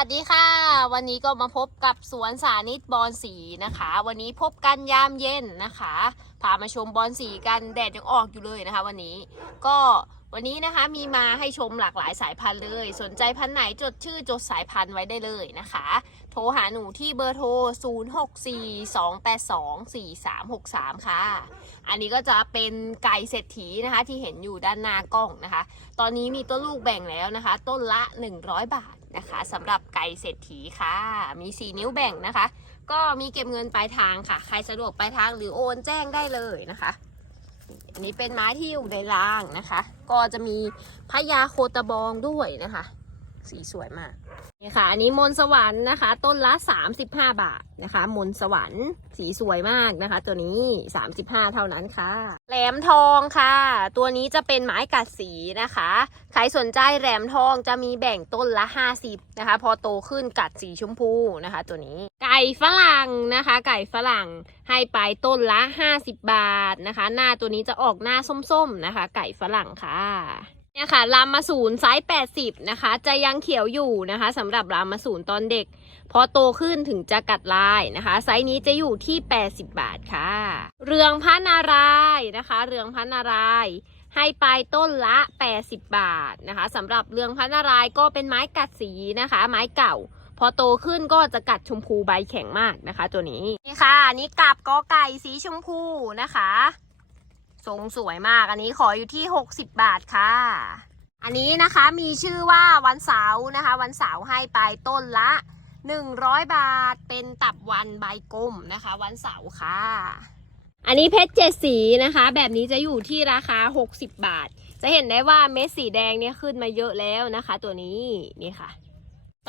วัสดีค่ะ วันนี้ก็มาพบกับสวนสานิตบอนสีนะคะ วันนี้พบกันยามเย็นนะคะพามาชมบอนสีกันแดดยังออกอยู่เลยนะคะ วันนี้ก็วันนี้นะคะมีมาให้ชมหลากหลายสายพันธุ์เลย สนใจพันธุ์ไหนจดชื่อจดสายพันธุ์ไว้ได้เลยนะคะ โทรหาหนูที่เบอร์โทร 0642824363 ค่ะ อันนี้ก็จะเป็นไก่เศรษฐีนะคะที่เห็นอยู่ด้านหน้ากล้องนะคะ ตอนนี้มีต้นลูกแบ่งแล้วนะคะ ต้นละ 100 บาท นะคะสำหรับไก่เศรษฐีค่ะ มี 4 นิ้วแบ่งนะคะ ก็มีเก็บเงินปลายทางค่ะ ใครสะดวกปลายทางหรือโอนแจ้งได้เลยนะคะ อันนี้เป็นไม้ที่อยู่ในรางนะคะ ก็จะมีพญาโคตะบองด้วยนะคะ สีสวยมากนี่ค่ะ อันนี้มนต์สวรรค์นะคะ ต้นละ 35 บาทนะคะ มนต์สวรรค์สีสวยมากนะคะ ตัวนี้ 35 เท่านั้นค่ะ แหลมทองค่ะ ตัวนี้จะเป็นไม้กัดสีนะคะ ใครสนใจแหลมทองจะมีแบ่งต้นละ 50 นะคะ พอโตขึ้นกัดสีชมพูนะคะ ตัวนี้ ไก่ฝรั่งนะคะ ไก่ฝรั่งให้ไปต้นละ 50 บาทนะคะ หน้าตัวนี้จะออกหน้าส้มๆนะคะ ไก่ฝรั่งค่ะ เนี่ยค่ะรามาศูนย์ไซส์80นะคะ จะยังเขียวอยู่นะคะสำหรับรามาศูนย์ตอนเด็ก พอโตขึ้นถึงจะกัดลายนะคะ ไซส์นี้จะอยู่ที่80บาทค่ะ เรืองพระนารายนะคะ เรืองพระนารายให้ไปต้นละ 80 บาทนะคะสำหรับเรืองพระนารายก็เป็นไม้กัดสีนะคะ ไม้เก่า พอโตขึ้นก็จะกัดชมพูใบแข็งมากนะคะ ตัวนี้นี่ค่ะนนี่กับกอไก่สีชมพูนะคะ ทรงสวยมาก อันนี้ขออยู่ที่ 60 บาทค่ะ อันนี้นะคะมีชื่อว่าวันเสาร์นะคะ วันเสาร์ให้ไปต้นละ 100 บาท เป็นตับวันใบกลมนะคะ วันเสาร์ค่ะ อันนี้เพชรเจ็ดสีนะคะ แบบนี้จะอยู่ที่ราคา 60 บาท จะเห็นได้ว่าเม็ดสีแดงเนี่ยขึ้นมาเยอะแล้วนะคะ ตัวนี้นี่ค่ะ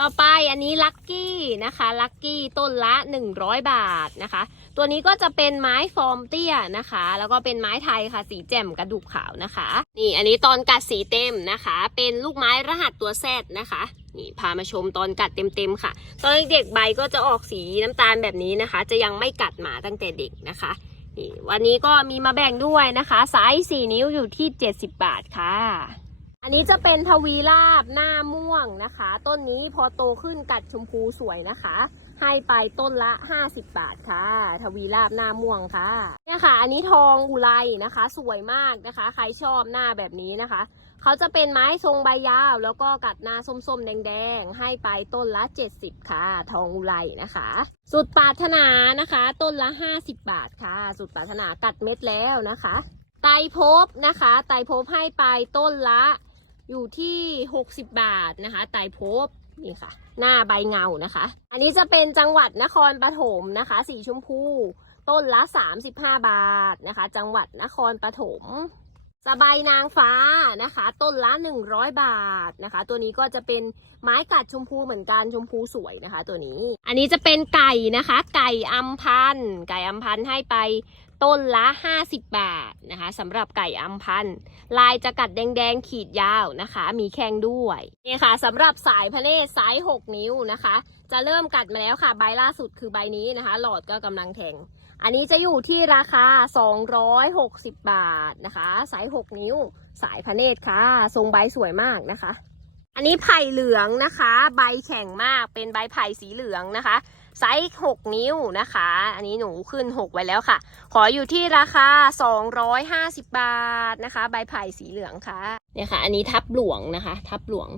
ต่อไปอันนี้ลักกี้นะคะลักกี้ต้นละ 100 บาทนะคะ ตัวนี้ก็จะเป็นไม้ฟอร์มเตี้ยนะคะ แล้วก็เป็นไม้ไทยค่ะ สีแจ่มกระดูกขาวนะคะ นี่อันนี้ตอนกัดสีเต็มนะคะ เป็นลูกไม้รหัสตัวแซดนะคะนี่พามาชมตอนกัดเต็มๆค่ะ ตอนเด็กๆใบก็จะออกสีน้ำตาลแบบนี้นะคะ จะยังไม่กัดหมาตั้งแต่เด็กนะคะนี่วันนี้ก็มีมาแบ่งด้วยนะคะไซส์4นิ้วอยู่ที่ 70 บาทค่ะ อันนี้จะเป็นทวีราบหน้าม่วงนะคะ ต้นนี้พอโตขึ้นกัดชมพูสวยนะคะ ให้ไปต้นละ 50 บาทค่ะ ทวีราบหน้าม่วงค่ะเนี่ยค่ะ อันนี้ทองอุไรนะคะ สวยมากนะคะ ใครชอบหน้าแบบนี้นะคะ เขาจะเป็นไม้ทรงใบยาว แล้วก็กัดหน้าส้มๆ แดงๆ ให้ไปต้นละ 70 ค่ะ ทองอุไรนะคะ สุดปรารถนานะคะ ต้นละ 50 บาทค่ะ สุดปรารถนากัดเม็ดแล้วนะคะ ไตรภพนะคะ ไตรภพให้ไปต้นละ อยู่ที่ 60 บาทนะคะไตรภพนี่ค่ะ หน้าใบเงานะคะ อันนี้จะเป็นจังหวัดนครปฐมนะคะ สีชมพู ต้นละ 35 บาทนะคะ จังหวัดนครปฐมสบายนางฟ้านะคะ ต้นละ 100 บาทนะคะ ตัวนี้ก็จะเป็นไม้กัดชมพูเหมือนกันชมพูสวยนะคะ ตัวนี้ อันนี้จะเป็นไก่นะคะ ไก่อัมพันไก่อัมพันให้ไป ต้นละ 50 บาทนะคะสำหรับไก่อัมพันธ์ลายจะกัดแดงๆขีดยาวนะคะ มีแข้งด้วยนี่ค่ะสำหรับสายพะเนตไซส์6นิ้วนะคะ จะเริ่มกัดมาแล้วค่ะ ใบล่าสุดคือใบนี้นะคะ หลอดก็กำลังแทงอันนี้จะอยู่ที่ราคา 260 บาทนะคะไซส์6นิ้ว สายพะเนตค่ะ ทรงใบสวยมากนะคะ อันนี้ไผ่เหลืองนะคะ ใบแข็งมากเป็นใบไผ่สีเหลืองนะคะ ไซส์ 6 นิ้วนะคะ อันนี้หนูขึ้น 6 ไว้แล้วค่ะ ขออยู่ที่ราคา 250 บาทนะคะ ใบไผ่สีเหลืองค่ะเนี่ยค่ะ อันนี้ทับหลวงนะคะ ทับหลวง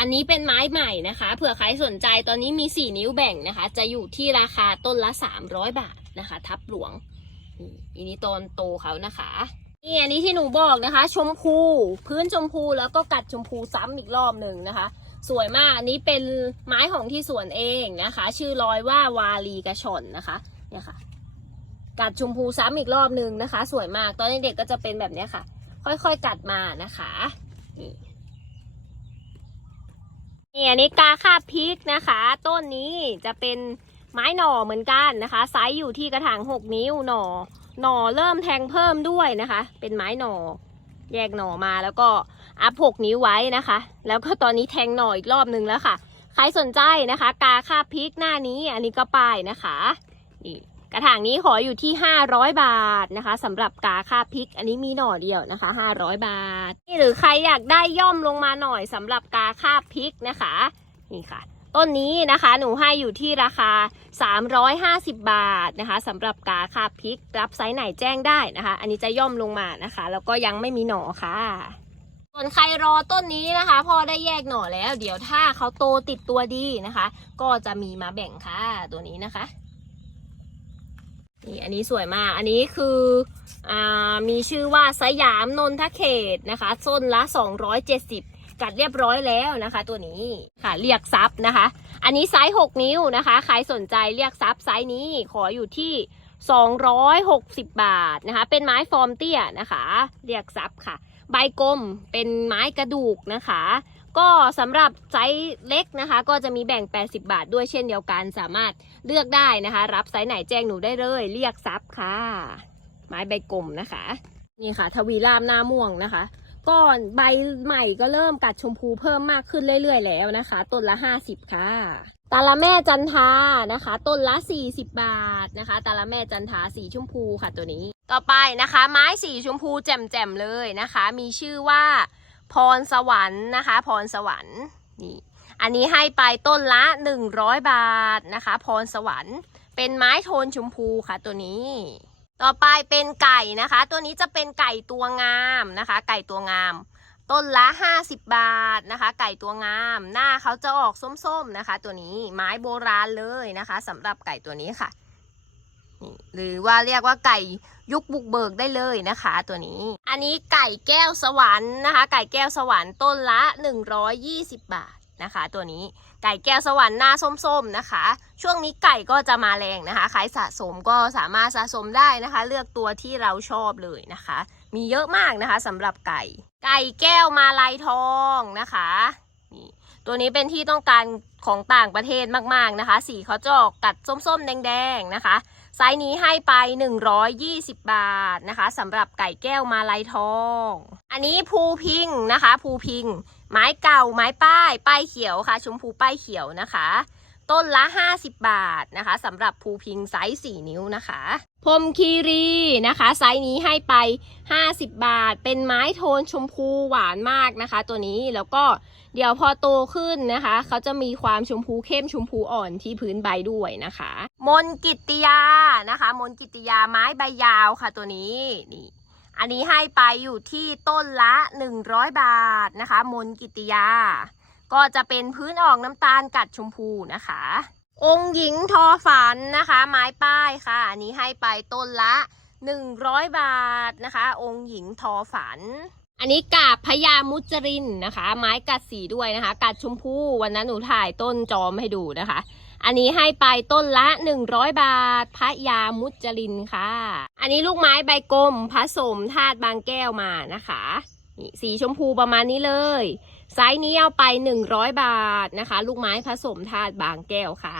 อันนี้เป็นไม้ใหม่นะคะ เผื่อใครสนใจตอนนี้มี 4 นิ้วแบ่งนะคะ จะอยู่ที่ราคาต้นละ 300 บาทนะคะ ทับหลวงอันนี้ตอนโตเขานะคะนี่อันนี้ที่หนูบอกนะคะ ชมพู พื้นชมพูแล้วก็กัดชมพูซ้ำอีกรอบหนึ่งนะคะ สวยมากอันนี้เป็นไม้ของที่สวนเองนะคะ ชื่อรอยว่าวาลีกระชอนนะคะเนี่ยค่ะ กัดชมพูซ้ำอีกรอบหนึ่งนะคะ สวยมากตอนเด็กๆก็จะเป็นแบบเนี้ยค่ะ ค่อยๆกัดมานะคะนี่นี่อันนี้กาคาพริกนะคะ ต้นนี้จะเป็นไม้หน่อเหมือนกันนะคะไซส์อยู่ที่กระถางหกนิ้วหน่อ หน่อเริ่มแทงเพิ่มด้วยนะคะ เป็นไม้หน่อ แยกหน่อมาแล้วก็ อัพหกนิ้วไว้นะคะ แล้วก็ตอนนี้แทงหน่ออีกรอบนึงแล้วค่ะ ใครสนใจนะคะ กาคาพริกหน้านี้อันนี้ก็ป้ายนะคะนี่กระถางนี้ขออยู่ที่ 500 บาทนะคะสำหรับกาคาพริก อันนี้มีหน่อเดียวนะคะ 500 บาทนี่หรือใครอยากได้ย่อมลงมาหน่อยสำหรับกาคาพริกนะคะนี่ค่ะ ต้นนี้นะคะหนูให้อยู่ที่ราคา 350 บาทนะคะสำหรับกาคาพริก รับไซส์ไหนแจ้งได้นะคะ อันนี้จะย่อมลงมานะคะ แล้วก็ยังไม่มีหน่อค่ะ ส่วนใครรอต้นนี้นะคะพอได้แยกหน่อแล้ว เดี๋ยวถ้าเขาโตติดตัวดีนะคะ ก็จะมีมาแบ่งค่ะตัวนี้นะคะนี่อันนี้สวยมาก อันนี้คืออ่ามีชื่อว่าสยามนนทเขตนะคะส้นละ 270 กัดเรียบร้อยแล้วนะคะ ตัวนี้ค่ะเรียกซับนะคะ อันนี้ไซส์6นิ้วนะคะ ใครสนใจเรียกซับไซส์นี้ขออยู่ที่ 260 บาทนะคะ เป็นไม้ฟอร์มเตี้ยนะคะ เรียกซับค่ะ ใบกลมเป็นไม้กระดูกนะคะ ก็สำหรับไซส์เล็กนะคะ ก็จะมีแบ่ง 80 บาทด้วยเช่นเดียวกันสามารถเลือกได้นะคะ รับไซส์ไหนแจ้งหนูได้เลย เรียกซับค่ะ ไม้ใบกลมนะคะ นี่ค่ะ ทวีรามหน้าม่วงนะคะก็ใบใหม่ก็เริ่มกัดชมพูเพิ่มมากขึ้นเรื่อยๆ แล้วนะคะ ต้นละ 50 ค่ะ ตาละแม่จันทานะคะ ต้นละ 40 บาทนะคะ ตาละแม่จันทาสีชมพูค่ะตัวนี้ ต่อไปนะคะ ไม้สีชมพูแจ่มๆเลยนะคะ มีชื่อว่าพรสวรรค์นะคะ พรสวรรค์นี่อันนี้ให้ไปต้นละ 100 บาทนะคะ พรสวรรค์เป็นไม้โทนชมพูค่ะตัวนี้ ต่อไปเป็นไก่นะคะ ตัวนี้จะเป็นไก่ตัวงามนะคะ ไก่ตัวงาม ต้นละ 50 บาทนะคะ ไก่ตัวงาม หน้าเขาจะออกส้มๆนะคะ ตัวนี้ไม้โบราณเลยนะคะสำหรับไก่ตัวนี้ค่ะนี่หรือว่าเรียกว่าไก่ ยุคบุกเบิกได้เลยนะคะตัวนี้ อันนี้ไก่แก้วสวรรค์นะคะ ไก่แก้วสวรรค์ต้นละ 120 บาทนะคะ ตัวนี้ไก่แก้วสวรรค์หน้าส้มๆนะคะ ช่วงนี้ไก่ก็จะมาแรงนะคะใครสะสมก็สามารถสะสมได้นะคะ เลือกตัวที่เราชอบเลยนะคะ มีเยอะมากนะคะสำหรับไก่ ไก่แก้วมาลายทองนะคะนี่ตัวนี้เป็นที่ต้องการของต่างประเทศมากๆนะคะ สีเขาจะออกกัดส้มๆแดงๆนะคะ ไซส์นี้ให้ไป 120 บาทนะคะสำหรับไก่แก้วมาลายทอง อันนี้ภูพิงนะคะ ภูพิง ไม้เก่าไม้ป้าย ป้ายเขียวค่ะ ชมพูป้ายเขียวนะคะ ต้นละ 50 บาทนะคะสำหรับภูพิงไซส์ 4 นิ้วนะคะพรมคีรีนะคะ ไซส์นี้ให้ไป 50 บาท เป็นไม้โทนชมพูหวานมากนะคะ ตัวนี้แล้วก็เดี๋ยวพอโตขึ้นนะคะ เขาจะมีความชมพูเข้มชมพูอ่อนที่พื้นใบด้วยนะคะ มนกิติยานะคะ มนกิติยาไม้ใบยาวค่ะตัวนี้นี่อันนี้ให้ไปอยู่ที่ต้นละ 100 บาทนะคะ มนกิตติยา ก็จะเป็นพื้นออกน้ำตาลกัดชมพูนะคะ องค์หญิงทอฝันนะคะ ไม้ป้ายค่ะ อันนี้ให้ไปต้นละ 100 บาทนะคะ องค์หญิงทอฝัน อันนี้กาบพญามุจรินนะคะ ไม้กัดสีด้วยนะคะ กัดชมพูวันนั้นหนูถ่ายต้นจอมให้ดูนะคะอันนี้ให้ไปต้นละ 100 บาท พระยามุจรินค่ะ อันนี้ลูกไม้ใบกลมผสมธาตุบางแก้วมานะคะ สีชมพูประมาณนี้เลย ไซส์นี้เอาไป 100 บาทนะคะ ลูกไม้ผสมธาตุบางแก้วค่ะ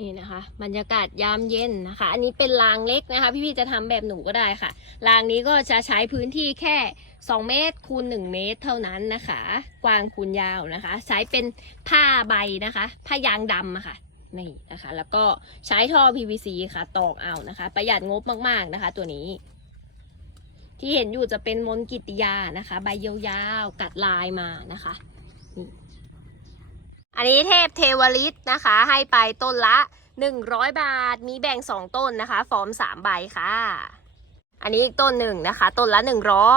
นี่นะคะ บรรยากาศยามเย็นนะคะ อันนี้เป็นรางเล็กนะคะ พี่ๆจะทำแบบหนูก็ได้ค่ะ รางนี้ก็จะใช้พื้นที่แค่ 2 เมตรคูณ1เมตรเท่านั้นนะคะ กว้างคูณยาวนะคะ ใช้เป็นผ้าใบนะคะ ผ้ายางดำอะค่ะนี่นะคะ แล้วก็ใช้ท่อ PVC ค่ะ ตอกเอานะคะ ประหยัดงบมากๆนะคะ ตัวนี้ ที่เห็นอยู่จะเป็นมนกิติยานะคะ ใบยาวๆกัดลายมานะคะ อันนี้เทพเทวฤทธิ์นะคะ ให้ไปต้นละ 100 บาท มีแบ่ง 2 ต้นนะคะ ฟอร์ม 3 ใบค่ะ อันนี้อีกต้นหนึ่งนะคะ ต้นละ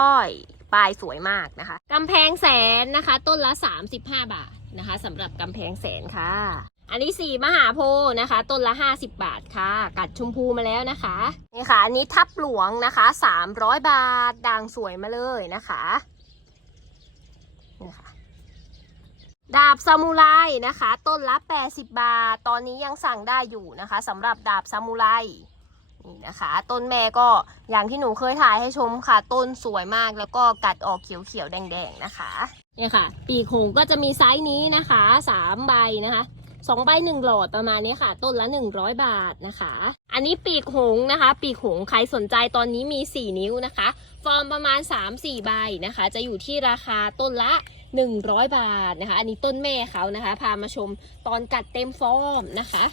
100 ปลายสวยมากนะคะกำแพงแสนนะคะ ต้นละ 35 บาทนะคะสำหรับกำแพงแสนค่ะ อันนี้สีมหาโพธิ์นะคะ ต้นละ 50 บาทค่ะ กัดชมพูมาแล้วนะคะนี่ค่ะอันนี้ทับหลวงนะคะ 300 บาทด่างสวยมาเลยนะคะนี่ค่ะดาบซามูไรนะคะ ต้นละ 80 บาท ตอนนี้ยังสั่งได้อยู่นะคะสำหรับดาบซามูไรนี่นะคะ ต้นแม่ก็อย่างที่หนูเคยถ่ายให้ชมค่ะ ต้นสวยมากแล้วก็กัดออกเขียวๆแดงๆนะคะเนี่ยค่ะ ปีกหงส์ก็จะมีไซส์นี้นะคะสามใบนะคะ สองใบหนึ่งหลอดประมาณนี้ค่ะ ต้นละ 100 บาทนะคะ อันนี้ปีกหงนะคะ ปีกหงใครสนใจตอนนี้มี 4 นิ้วนะคะ ฟอร์มประมาณ 3-4 ใบนะคะ จะอยู่ที่ราคาต้นละ 100 บาทนะคะ อันนี้ต้นแม่เขานะคะ พามาชมตอนกัดเต็มฟอร์มนะคะ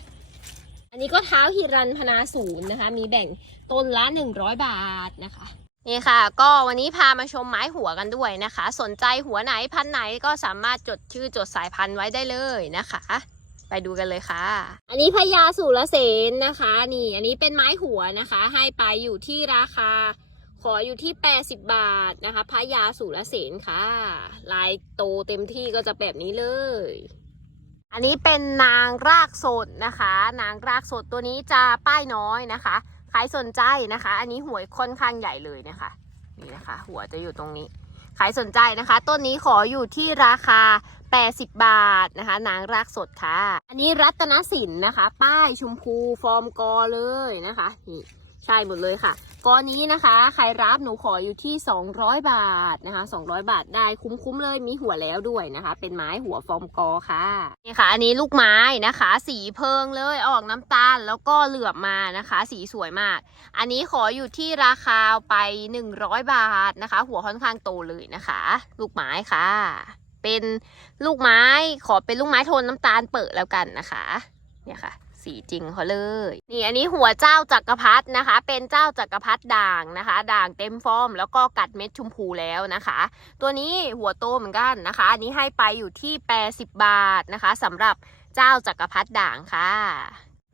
อันนี้ก็เท้าฮิรันพนาศูนย์นะคะ มีแบ่งต้นละ 100 บาทนะคะนี่ค่ะ ก็วันนี้พามาชมไม้หัวกันด้วยนะคะ สนใจหัวไหนพันไหนก็สามารถจดชื่อจดสายพันธุ์ไว้ได้เลยนะคะ ไปดูกันเลยค่ะ อันนี้พญาสุรเสนนะคะ นี่ อันนี้เป็นไม้หัวนะคะ ให้ไปอยู่ที่ราคา ขออยู่ที่ 80 บาทนะคะพญาสุรเสนค่ะ ลายโตเต็มที่ก็จะแบบนี้เลย อันนี้เป็นนางรากสดนะคะ นางรากสดตัวนี้จะป้ายน้อยนะคะใครสนใจนะคะ อันนี้หัวค่อนข้างใหญ่เลยนะคะ นี่นะคะ หัวจะอยู่ตรงนี้ ขายสนใจนะคะ ต้นนี้ขออยู่ที่ราคา 80 บาทนะคะ นางรากสดค่ะ อันนี้รัตนสินนะคะ ป้ายชมพูฟอร์มกอเลยนะคะนี่ใช่หมดเลยค่ะ กอนี้นะคะใครรับหนูขออยู่ที่ 200 บาทนะคะ 200 บาทได้คุ้มๆเลยมีหัวแล้วด้วยนะคะ เป็นไม้หัวฟอร์มกอค่ะนี่ค่ะ อันนี้ลูกไม้นะคะ สีเพิงเลยออกน้ำตาลแล้วก็เหลือบมานะคะ สีสวยมาก อันนี้ขออยู่ที่ราคาไป 100 บาทนะคะ หัวค่อนข้างโตเลยนะคะ ลูกไม้ค่ะ เป็นลูกไม้ขอเป็นลูกไม้โทนน้ำตาลเปิดแล้วกันนะคะ เนี่ยค่ะ สีจริงเขาเลย นี่อันนี้หัวเจ้าจักรพรรดินะคะ เป็นเจ้าจักรพรรดิด่างนะคะ ด่างเต็มฟอร์มแล้วก็กัดเม็ดชมพูแล้วนะคะ ตัวนี้หัวโตเหมือนกันนะคะ อันนี้ให้ไปอยู่ที่ 80 บาทนะคะสำหรับเจ้าจักรพรรดิด่างค่ะ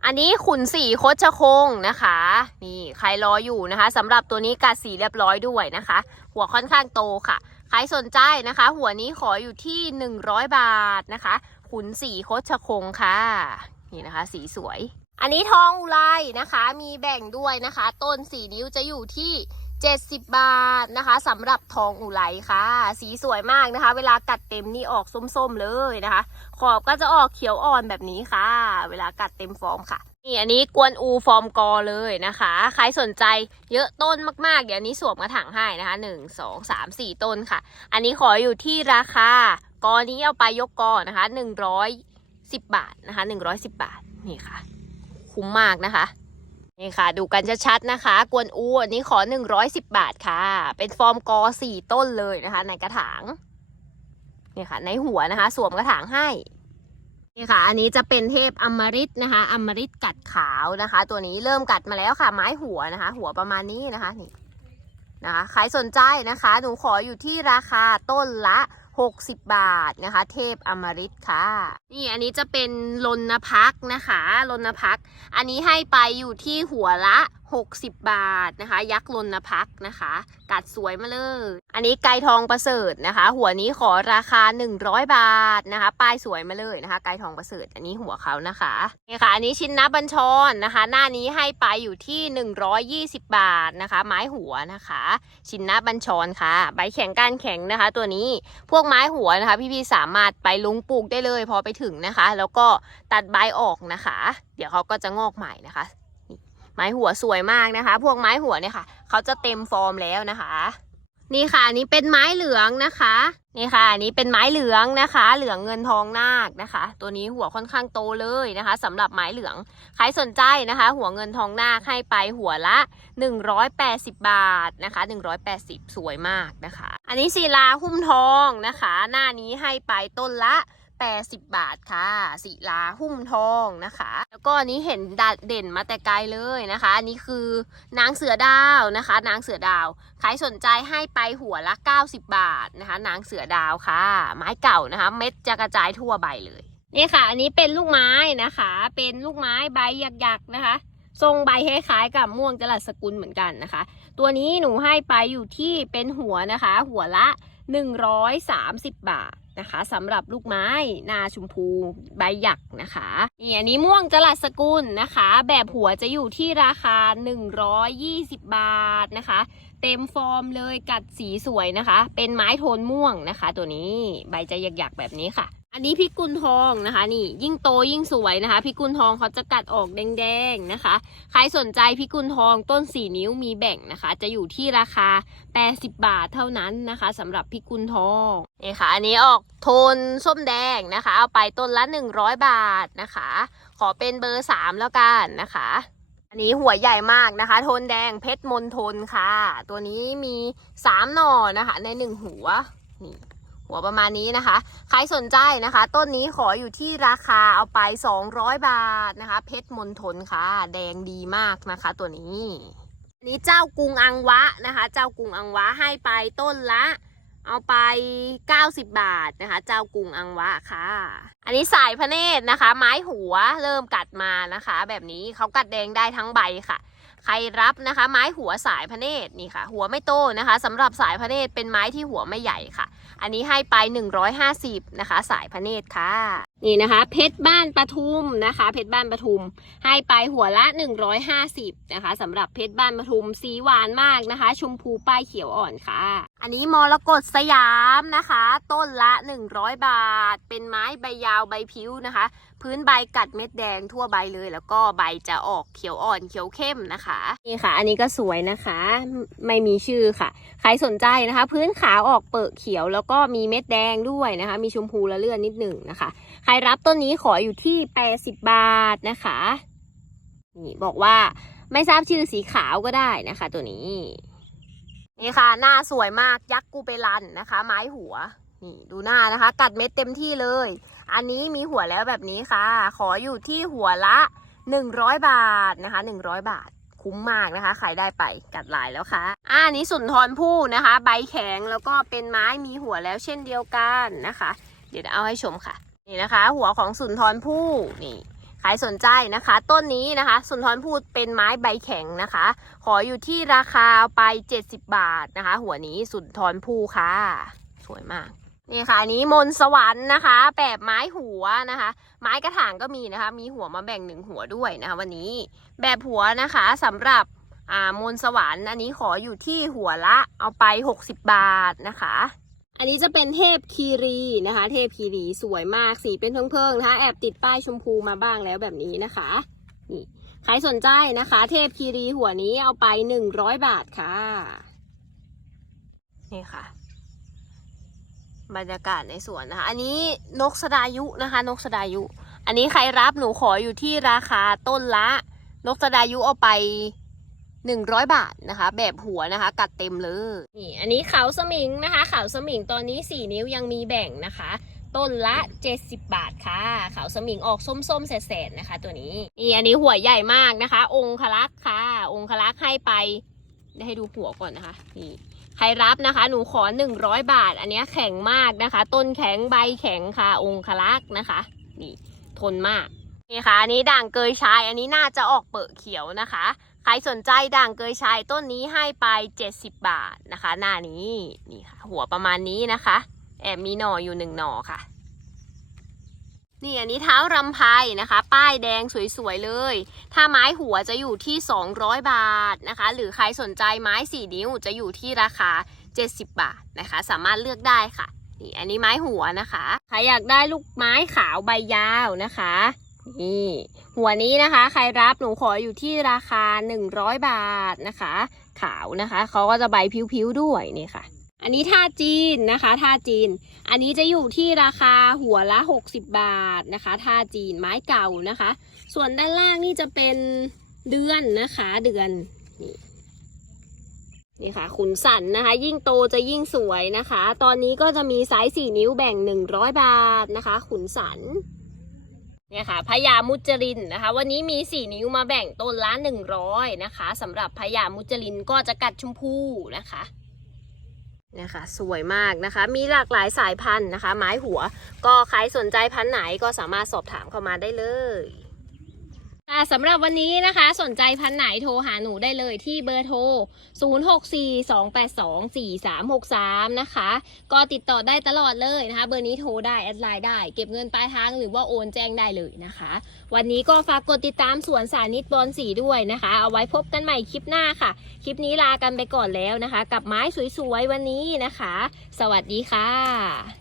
อันนี้ขุนสีโคชคงนะคะ นี่ใครรออยู่นะคะสำหรับตัวนี้กัดสีเรียบร้อยด้วยนะคะ หัวค่อนข้างโตค่ะ ใครสนใจนะคะ หัวนี้ขออยู่ที่ 100 บาทนะคะ ขุนสีโคชคงค่ะ นี่นะคะ สีสวย อันนี้ทองอุไรนะคะ มีแบ่งด้วยนะคะ ต้นสีนิ้วจะอยู่ที่70 บาทนะคะสำหรับทองอุไรค่ะ สีสวยมากนะคะ เวลากัดเต็มนี่ออกส้มๆเลยนะคะ ขอบก็จะออกเขียวอ่อนแบบนี้ค่ะ เวลากัดเต็มฟอร์มค่ะนี่อันนี้กวนอูฟอร์มกอเลยนะคะ ใครสนใจเยอะต้นมากๆ เดี๋ยวนี้สวมกระถางให้นะคะหนึ่งสองสามสี่ต้นค่ะ อันนี้ขออยู่ที่ราคากอนี้เอาไปยกกอนะคะหนึ่งร้อย สิบบาทนะคะหนึ่งร้อยสิบบาทนี่ค่ะ คุ้มมากนะคะนี่ค่ะ ดูกันชัดๆนะคะ กวนอูอันนี้ขอ110บาทค่ะ เป็นฟอร์มกอสี่ต้นเลยนะคะ ในกระถางนี่ค่ะ ในหัวนะคะ สวมกระถางให้นี่ค่ะ อันนี้จะเป็นเทพอมฤตนะคะอมฤตกัดขาวนะคะ ตัวนี้เริ่มกัดมาแล้วค่ะ ไม้หัวนะคะ หัวประมาณนี้นะคะนี่นะคะใครสนใจนะคะ หนูขออยู่ที่ราคาต้นละ 60 บาทนะคะ เทพอมริตค่ะ นี่อันนี้จะเป็นลนพักนะคะลนพัก อันนี้ให้ไปอยู่ที่หัวละ 60 บาทนะคะ ยักษ์ลนพักนะคะ กัดสวยมาเลย อันนี้ไก่ทองประเสริฐนะคะ หัวนี้ขอราคา 100 บาทนะคะ ป้ายสวยมาเลยนะคะ ไก่ทองประเสริฐ อันนี้หัวเขานะคะนี่ค่ะ อันนี้ชิ้นนับบัญชรนะคะ หน้านี้ให้ไปอยู่ที่ 120 บาทนะคะ ไม้หัวนะคะ ชิ้นนับบัญชรค่ะ ใบแข็งก้านแข็งนะคะ ตัวนี้พวกไม้หัวนะคะ พี่ๆสามารถไปลุงปลูกได้เลย พอไปถึงนะคะ แล้วก็ตัดใบออกนะคะ เดี๋ยวเขาก็จะงอกใหม่นะคะ ไม้หัวสวยมากนะคะ พวกไม้หัวเนี่ยค่ะ เขาจะเต็มฟอร์มแล้วนะคะ นี่ค่ะอันนี้เป็นไม้เหลืองนะคะ นี่ค่ะอันนี้เป็นไม้เหลืองนะคะ เหลืองเงินทองนาคนะคะ ตัวนี้หัวค่อนข้างโตเลยนะคะสำหรับไม้เหลือง ใครสนใจนะคะ หัวเงินทองนาคให้ไปหัวละ 180 บาทนะคะ 180 สวยมากนะคะ อันนี้ศิลาหุ้มทองนะคะ หน้านี้ให้ไปต้นละ 80บาทค่ะศิลาหุ้มทองนะคะ แล้วก็อันนี้เห็นดาเด่นมาแต่ไกลเลยนะคะ อันนี้คือนางเสือดาวนะคะ นางเสือดาว ใครสนใจให้ไปหัวละ 90 บาทนะคะ นางเสือดาวค่ะ ไม้เก่านะคะ เม็ดจะกระจายทั่วใบเลยนี่ค่ะ อันนี้เป็นลูกไม้นะคะ เป็นลูกไม้ใบหยักๆนะคะ ทรงใบคล้ายๆกับม่วงจรัสสกุลเหมือนกันนะคะ ตัวนี้หนูให้ไปอยู่ที่เป็นหัวนะคะ หัวละ 130 บาทนะคะสำหรับลูกไม้นาชมพูใบหยักนะคะนี่อันนี้ม่วงจรัสสกุลนะคะ แบบหัวจะอยู่ที่ราคา 120 บาทนะคะ เต็มฟอร์มเลยกัดสีสวยนะคะ เป็นไม้โทนม่วงนะคะ ตัวนี้ใบจะหยักๆแบบนี้ค่ะ อันนี้พิกุลทองนะคะ นี่ยิ่งโตยิ่งสวยนะคะ พิกุลทองเขาจะกัดออกแดงๆนะคะ ใครสนใจพิกุลทองต้นสี่นิ้วมีแบ่งนะคะ จะอยู่ที่ราคา 80 บาทเท่านั้นนะคะสำหรับพิกุลทองนี่ค่ะ อันนี้ออกโทนส้มแดงนะคะ เอาไปต้นละ 100 บาทนะคะ ขอเป็นเบอร์ 3 แล้วกันนะคะ อันนี้หัวใหญ่มากนะคะ โทนแดงเพชรมนทนค่ะ ตัวนี้มี 3 หน่อนะคะ ใน 1 หัวนี่ หัวประมาณนี้นะคะ ใครสนใจนะคะ ต้นนี้ขออยู่ที่ราคาเอาไป 200 บาทนะคะ เพชรมนทนค่ะ แดงดีมากนะคะ ตัวนี้อันนี้เจ้ากรุงอังวะนะคะ เจ้ากรุงอังวะให้ไปต้นละ เอาไป 90 บาทนะคะ เจ้ากรุงอังวะค่ะ อันนี้สายพระเนตรนะคะ ไม้หัวเริ่มกัดมานะคะ แบบนี้เขากัดแดงได้ทั้งใบค่ะ ใครรับนะคะ ไม้หัวสายพระเนตรนี่ค่ะ หัวไม่โตนะคะสำหรับสายพระเนตรเป็นไม้ที่หัวไม่ใหญ่ค่ะ อันนี้ให้ไป 150 นะคะ สายพระเนตรค่ะนี่นะคะ เพชรบ้านปทุมนะคะ เพชรบ้านปทุม ให้ไปหัวละ 150นะคะสำหรับเพชรบ้านปทุมสีหวานมากนะคะ ชมพูป้ายเขียวอ่อนค่ะ อันนี้มรกตสยามนะคะ ต้นละ 100 บาท เป็นไม้ใบยาวใบพิ้วนะคะ พื้นใบกัดเม็ดแดงทั่วใบเลย แล้วก็ใบจะออกเขียวอ่อนเขียวเข้มนะคะนี่ค่ะ อันนี้ก็สวยนะคะ ไม่มีชื่อค่ะ ใครสนใจนะคะ พื้นขาวออกเปิดเขียว แล้วก็มีเม็ดแดงด้วยนะคะ มีชมพูละเลื่อนนิดหนึ่งนะคะ ใครรับต้นนี้ขออยู่ที่ 80 บาทนะคะนี่บอกว่าไม่ทราบชื่อสีขาวก็ได้นะคะ ตัวนี้นี่ค่ะ หน้าสวยมากยักษ์กูเปรันนะคะ ไม้หัว นี่ดูหน้านะคะ กัดเม็ดเต็มที่เลย อันนี้มีหัวแล้วแบบนี้ค่ะ ขออยู่ที่หัวละ 100 บาทนะคะ 100 บาทคุ้มมากนะคะ ขายได้ไปกัดลายแล้วค่ะอ่าอันนี้สุนทรภู่นะคะ ใบแข็งแล้วก็เป็นไม้มีหัวแล้วเช่นเดียวกันนะคะ เดี๋ยวเอาให้ชมค่ะ นี่นะคะ หัวของสุนทรภู่นี่ใครสนใจนะคะ ต้นนี้นะคะ สุนทรภู่เป็นไม้ใบแข็งนะคะ ขออยู่ที่ราคาไป 70 บาทนะคะ หัวนี้สุนทรภู่ค่ะ สวยมาก นี่ค่ะอันนี้มนต์สวรรค์นะคะแบบไม้หัวนะคะ ไม้กระถางก็มีนะคะ มีหัวมาแบ่งหนึ่งหัวด้วยนะคะ วันนี้แบบหัวนะคะสำหรับอ่ามนต์สวรรค์ อันนี้ขออยู่ที่หัวละเอาไป 60 บาทนะคะ อันนี้จะเป็นเทพคีรีนะคะ เทพคีรีสวยมากสีเป็นเพิ่งๆนะคะแอบติดป้ายชมพูมาบ้างแล้วแบบนี้นะคะนี่ใครสนใจนะคะ เทพคีรีหัวนี้เอาไป 100 บาทค่ะนี่ค่ะ บรรยากาศในสวนนะคะ อันนี้นกสดายุนะคะ นกสดายุ อันนี้ใครรับหนูขออยู่ที่ราคาต้นละ นกสดายุเอาไป100บาทนะคะ แบบหัวนะคะ กัดเต็มเลยนี่อันนี้เขาสมิงนะคะเขาสมิงตอนนี้4นิ้วยังมีแบ่งนะคะ ต้นละ 70 บาทค่ะเขาสมิงออกส้มๆแสดๆนะคะ ตัวนี้นี่อันนี้หัวใหญ่มากนะคะ องคลักษ์ค่ะ องคลักษ์ให้ไปให้ดูหัวก่อนนะคะ นี่ ใครรับนะคะ หนูขอ 100 บาท อันนี้แข็งมากนะคะ ต้นแข็งใบแข็งค่ะ องคลักษ์นะคะ นี่ทนมาก นี่ค่ะ อันนี้ด่างเกยชาย อันนี้น่าจะออกเปิดเขียวนะคะ ใครสนใจด่างเกยชายต้นนี้ให้ไป 70 บาทนะคะ หน้านี้ นี่ค่ะ หัวประมาณนี้นะคะ แอบมีหน่ออยู่หนึ่งหน่อค่ะ นี่อันนี้เท้ารำไพนะคะ ป้ายแดงสวยๆเลย ถ้าไม้หัวจะอยู่ที่ 200 บาทนะคะ หรือใครสนใจไม้ 4 นิ้วจะอยู่ที่ราคา 70 บาทนะคะ สามารถเลือกได้ค่ะนี่อันนี้ไม้หัวนะคะใครอยากได้ลูกไม้ขาวใบยาวนะคะนี่หัวนี้นะคะ ใครรับหนูขออยู่ที่ราคา 100 บาทนะคะ ขาวนะคะเขาก็จะใบพิ้วๆด้วยนี่ค่ะ อันนี้ท่าจีนนะคะท่าจีน อันนี้จะอยู่ที่ราคาหัวละ 60 บาทนะคะท่าจีนไม้เก่านะคะ ส่วนด้านล่างนี่จะเป็นเดือนนะคะเดือนนี่นี่ค่ะขุนสันนะคะ ยิ่งโตจะยิ่งสวยนะคะ ตอนนี้ก็จะมีไซส์4นิ้วแบ่ง100บาทนะคะ ขุนสันเนี่ยค่ะพญามุจรินนะคะ วันนี้มี4นิ้วมาแบ่งต้นละ100นะคะสำหรับพญามุจรินก็จะกัดชมพูนะคะ นะคะสวยมากนะคะ มีหลากหลายสายพันธุ์นะคะ ไม้หัว ก็ใครสนใจพันธุ์ไหนก็สามารถสอบถามเข้ามาได้เลย ค่ะสำหรับวันนี้นะคะสนใจพันไหนโทรหาหนูได้เลยที่เบอร์โทร 0642824363 นะคะ ก็ติดต่อได้ตลอดเลยนะคะ เบอร์นี้โทรได้ แอดไลน์ได้ เก็บเงินปลายทางหรือว่าโอนแจ้งได้เลยนะคะ วันนี้ก็ฝากกดติดตามสวนสานิตบอลสีด้วยนะคะ เอาไว้พบกันใหม่คลิปหน้าค่ะ คลิปนี้ลากันไปก่อนแล้วนะคะ กับไม้สวยๆวันนี้นะคะ สวัสดีค่ะ